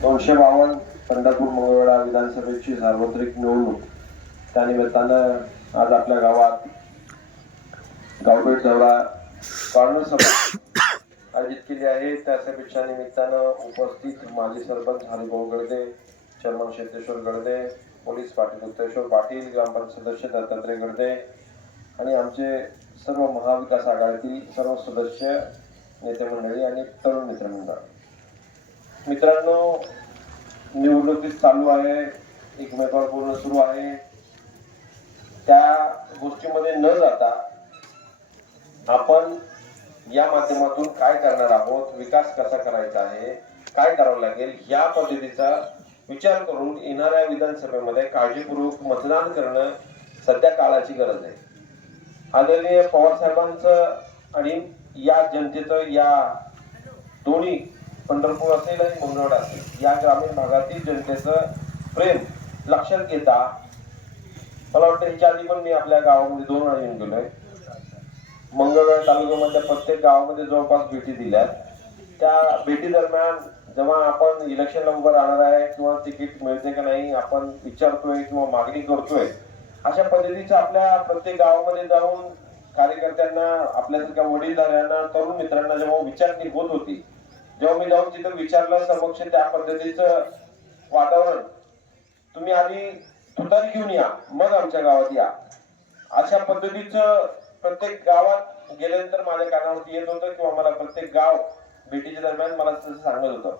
दोनशे बावन्न पंढरपूर मंगळवेढा विधानसभेची सार्वत्रिक निवडणूक. त्यानिमित्तानं आज आपल्या गावात गावभेट दौरा कॉर्नर सभा आयोजित केली आहे. त्या सभेच्या निमित्तानं उपस्थित माजी सरपंच हरिभाऊ गडदे चर्मन शेतेश्वर गडदे पोलीस पाटील गुप्तेश्वर पाटील ग्रामपंचायत सदस्य दत्तात्रय गडदे आणि आमचे सर्व महाविकास आघाडीतील सर्व सदस्य नेते मंडळी आणि तरुण मित्रमंडळ. मित्रांनो निवडणुकीत चालू आहे एकमेकावर पूर्ण सुरू आहे. त्या गोष्टीमध्ये न जाता आपण या माध्यमातून काय करणार आहोत विकास कसा करायचा आहे काय करावं लागेल या पद्धतीचा विचार करून येणाऱ्या विधानसभेमध्ये काळजीपूर्वक मतदान करणं सध्या काळाची गरज आहे. आदरणीय पवार साहेबांचं आणि या जनतेचं या दोन्ही पंढरपूर असेल आणि मंगळवार असेल या ग्रामीण भागातील जनतेचं प्रेम लक्षात घेता मला वाटतं ह्याच्या आधी पण मी आपल्या गावामध्ये दोन वेळा येऊन गेलोय. मंगळवेळ तालुक्यामधल्या प्रत्येक गावामध्ये जवळपास भेटी दिल्यात. त्या भेटी दरम्यान जेव्हा आपण इलेक्शनला उभं राहणार आहे किंवा तिकीट मिळते का नाही आपण विचारतोय किंवा मागणी करतोय अशा पद्धतीच्या आपल्या प्रत्येक गावामध्ये जाऊन कार्यकर्त्यांना आपल्यासारख्या वडीलधाऱ्यांना तरुण मित्रांना जेव्हा विचारणी होत होती जेव्हा मी जाऊन तिथं विचारलं समक्ष त्या पद्धतीचं वातावरण तुम्ही आधी तुतारी घेऊन या मग आमच्या गावात या. अशा पद्धतीचं प्रत्येक गावात गेल्यानंतर माझ्या कानावरती येत होतं किंवा मला प्रत्येक गाव भेटीच्या दरम्यान मला तसं सांगत होतं.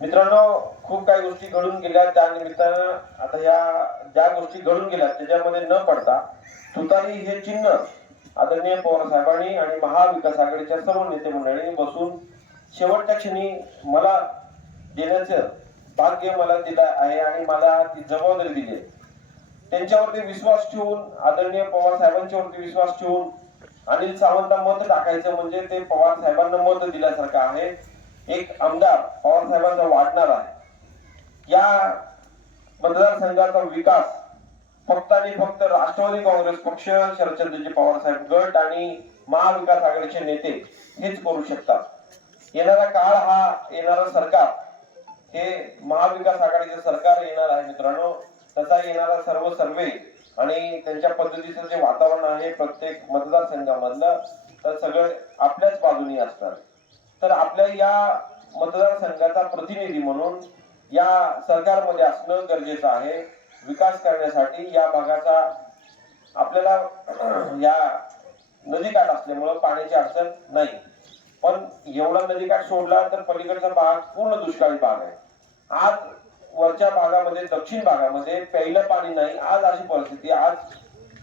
मित्रांनो खूप काही गोष्टी घडून गेल्या. त्या निमित्तानं आता या ज्या गोष्टी घडून गेल्या त्याच्यामध्ये न पडता तुतारी हे चिन्ह आदरणीय पवार साहेबांनी आणि महाविकास आघाडीच्या सर्व नेते मंडळींनी बसून शेवटच्या क्षणी मला देण्याचं भाग्य मला दिलं आहे आणि मला ती जबाबदारी दिली आहे. त्यांच्यावरती विश्वास ठेवून आदरणीय पवार साहेबांच्यावरती विश्वास ठेवून अनिल सावंतला मत टाकायचं म्हणजे ते पवार साहेबांना मत दिल्यासारखं आहे. एक आमदार पवारसाहेबांचा वाढणार आहे. या मतदारसंघाचा विकास फक्त आणि फक्त राष्ट्रवादी काँग्रेस पक्ष शरदचंद्रजी पवारसाहेब गट आणि महाविकास आघाडीचे नेते हेच करू शकतात. येणारा काळ हा येणारा सरकार हे महाविकास आघाडीचे सरकार येणार आहे मित्रांनो. तसा येणारा सर्व सर्वे आणि त्यांच्या पद्धतीचं जे वातावरण आहे प्रत्येक मतदारसंघामधलं तर सगळं आपल्याच बाजूनी असणार तर आपल्या या मतदारसंघाचा प्रतिनिधी म्हणून या सरकारमध्ये असणं गरजेचं आहे. विकास करण्यासाठी या भागाचा आपल्याला या नदीकाठ असल्यामुळं पाण्याची अडचण नाही. पण एवढा नदीकाठ सोडला तर पलीकडचा भाग पूर्ण दुष्काळी भाग आहे. आज वरच्या भागामध्ये दक्षिण भागामध्ये प्यायला पाणी नाही. आज अशी परिस्थिती आज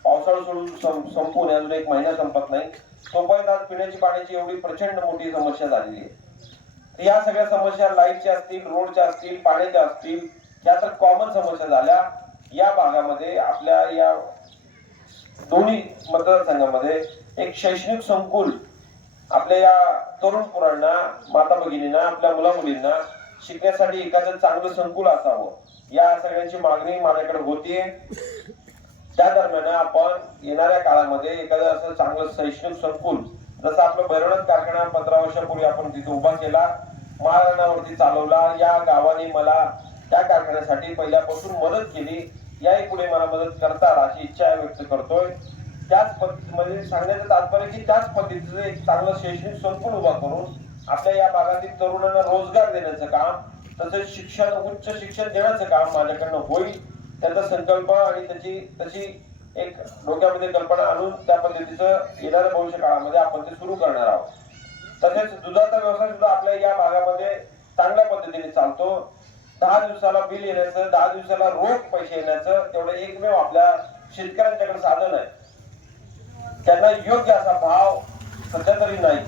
पावसाळा सोडून संपून अजून एक महिना संपत नाही. सोबत आज पिण्याची पाण्याची एवढी प्रचंड मोठी समस्या झालेली आहे. या सगळ्या समस्या लाईटच्या असतील रोडच्या असतील पाण्याच्या असतील या तर कॉमन समस्या झाल्या. या भागामध्ये आपल्या या दोन्ही मतदारसंघामध्ये एक शैक्षणिक संकुल आपल्या या तरुण पोरांना माता भगिनींना आपल्या मुला मुलींना शिकण्यासाठी एखादं चांगलं संकुल असावं. या सगळ्यांची मागणी माझ्याकडे होतीये. त्या दरम्यान आपण येणाऱ्या काळामध्ये एखादं असं चांगलं शैक्षणिक संकुल जसं आपलं भैरवनाथ कारखाना पंधरा वर्षापूर्वी आपण तिथे उभा केला महाराणावरती चालवला या गावाने मला त्या कारखान्यासाठी पहिल्यापासून मदत केली याही पुढे मला मदत करतात अशी इच्छा व्यक्त करतोय. त्याच पद्धतीमध्ये सांगण्याचं तात्पर्य की त्याच पद्धतीचं एक चांगलं शैक्षणिक संकुल उभा करून आपल्या या भागातील तरुणांना रोजगार देण्याचं काम तसेच शिक्षण उच्च शिक्षण देण्याचं काम माझ्याकडनं होईल. त्याचा संकल्प आणि त्याची तशी एक डोक्यामध्ये कल्पना आणून त्या पद्धतीचं येणाऱ्या भविष्य काळामध्ये आपण ते सुरू करणार आहोत. तसेच दुधाचा व्यवसाय सुद्धा आपल्या या भागामध्ये चांगल्या पद्धतीने चालतो. दहा दिवसाला बिल येण्याचं दहा दिवसाला रोख पैसे येण्याचं तेवढं एकमेव आपल्या शेतकऱ्यांच्याकडे साधन आहे. त्यांना योग्य असा भाव सध्या तरी नाही.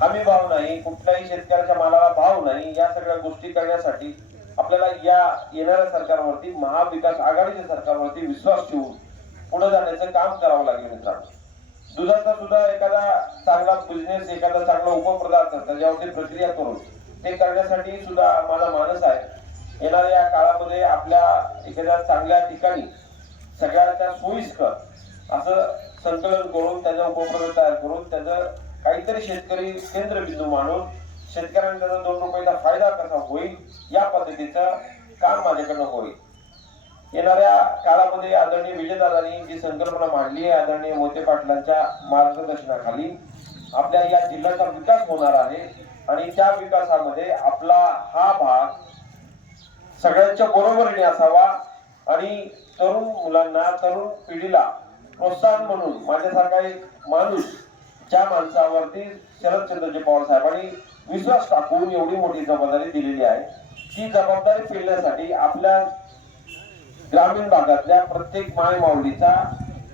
हमी भाव नाही कुठल्याही शेतकऱ्याच्या मालाला भाव नाही या सगळ्या गोष्टी करण्यासाठी आपल्याला या येणाऱ्या सरकारवरती महाविकास आघाडीच्या सरकारवरती विश्वास ठेवून पुढे जाण्याचं काम करावं लागेल मित्रांनो. दुधाचा सुद्धा एखादा चांगला बिझनेस एखादा चांगला उपपदार्थ त्याच्यावरती प्रक्रिया करून ते करण्यासाठी सुद्धा माझा मानस आहे. येणाऱ्या या काळामध्ये आपल्या एखाद्या चांगल्या ठिकाणी सगळ्याच्या सोयीस्कर असं संकलन करून त्याचा उपप्रदार्थ तयार करून त्याचं काहीतरी शेतकरी केंद्रबिंदू मानून शेतकऱ्यांना त्याचा दोन रुपयाचा फायदा कसा होईल या पद्धतीचं काम माझ्याकडनं होईल. येणाऱ्या काळामध्ये आदरणीय विजयदादांनी जी संकल्पना मांडली आहे आदरणीय मोते पाटलांच्या मार्गदर्शनाखाली आपल्या या जिल्ह्याचा विकास होणार आहे आणि त्या विकासामध्ये आपला हा भाग सगळ्यांच्या बरोबरीने असावा आणि तरुण मुलांना तरुण पिढीला प्रोत्साहन म्हणून माझ्यासारखा एक माणूस ज्या माणसावरती शरदचंद्रजी पवार साहेबांनी विश्वास टाकून एवढी मोठी जबाबदारी दिलेली आहे. ती जबाबदारी पेलण्यासाठी आपल्या ग्रामीण भागातल्या प्रत्येक माय माऊलीचा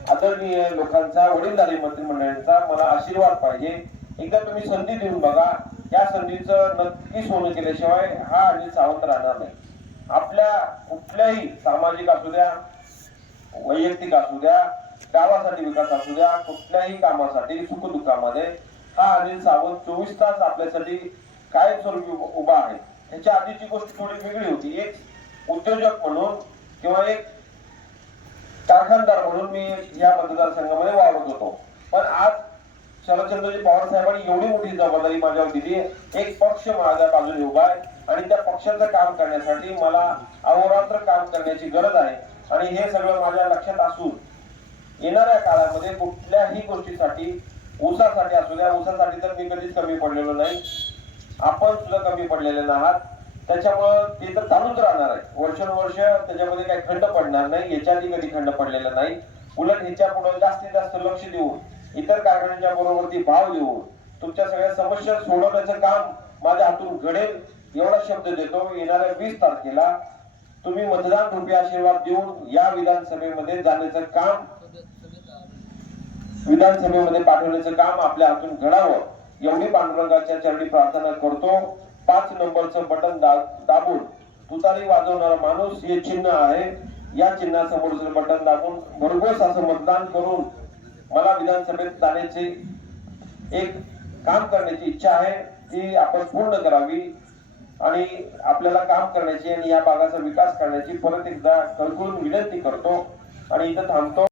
आदरणीय लोकांचा वडीलधारी मंत्रिमंडळांचा मला आशीर्वाद पाहिजे. एकदा तुम्ही संधी देऊन बघा या संधीचं नक्की सोनं केल्याशिवाय हा आणि सावंत राहणार नाही. आपल्या कुठल्याही सामाजिक असू द्या वैयक्तिक असू द्या गावासाठी विकास असू द्या कुठल्याही कामासाठी सुखदुःखामध्ये हा अनिल सावंत चोवीस तास आपल्यासाठी कायमस्वरूपी उभा आहे. त्याच्या आधीची गोष्ट थोडी वेगळी होती. एक उद्योजक म्हणून किंवा एक कारखानदार म्हणून मी या मतदारसंघामध्ये वावरत होतो. पण आज शरदचंद्रजी पवार साहेबांनी एवढी मोठी जबाबदारी माझ्यावर दिली. एक पक्ष माझ्या बाजूने उभा आहे आणि त्या पक्षाचं काम करण्यासाठी मला अहोरात्र काम करण्याची गरज आहे. आणि हे सगळं माझ्या लक्षात असून येणाऱ्या काळामध्ये कुठल्याही गोष्टीसाठी ऊसासाठी असू द्या ऊसासाठी तर मी कधीच कमी पडलेलो नाही. आपण सुद्धा कमी पडलेले आहात. त्याच्यामुळं ते तर चालूच राहणार आहे. वर्षानुवर्ष त्याच्यामध्ये काही खंड पडणार नाही. याच्या आधी कधी खंड पडलेला नाही. उलट ह्याच्या पुढे जास्तीत जास्त लक्ष देऊन इतर कारखान्यांच्या बरोबरती भाव देऊन तुमच्या सगळ्या समस्या सोडवण्याचं काम माझ्या हातून घडेल एवढा शब्द देतो. येणाऱ्या वीस तारखेला तुम्ही मतदान रुपये आशीर्वाद देऊन या विधानसभेमध्ये जाण्याचं काम विधानसभेमध्ये पाठवण्याचं काम आपल्या हातून घडावं एवढी पांडुरंगाच्या चरणी प्रार्थना करतो. पाच नंबरचं बटन दाबून तुतारी वाजवणारा माणूस हे चिन्ह आहे. या चिन्हासमोरचं बटन दाबून भरघोस असं मतदान करून मला विधानसभेत जाण्याची एक काम करण्याची इच्छा आहे. ती आपण पूर्ण करावी आणि आपल्याला काम करण्याची आणि या भागाचा विकास करण्याची परत एकदा कळकळून विनंती करतो. आणि इथं थांबतो.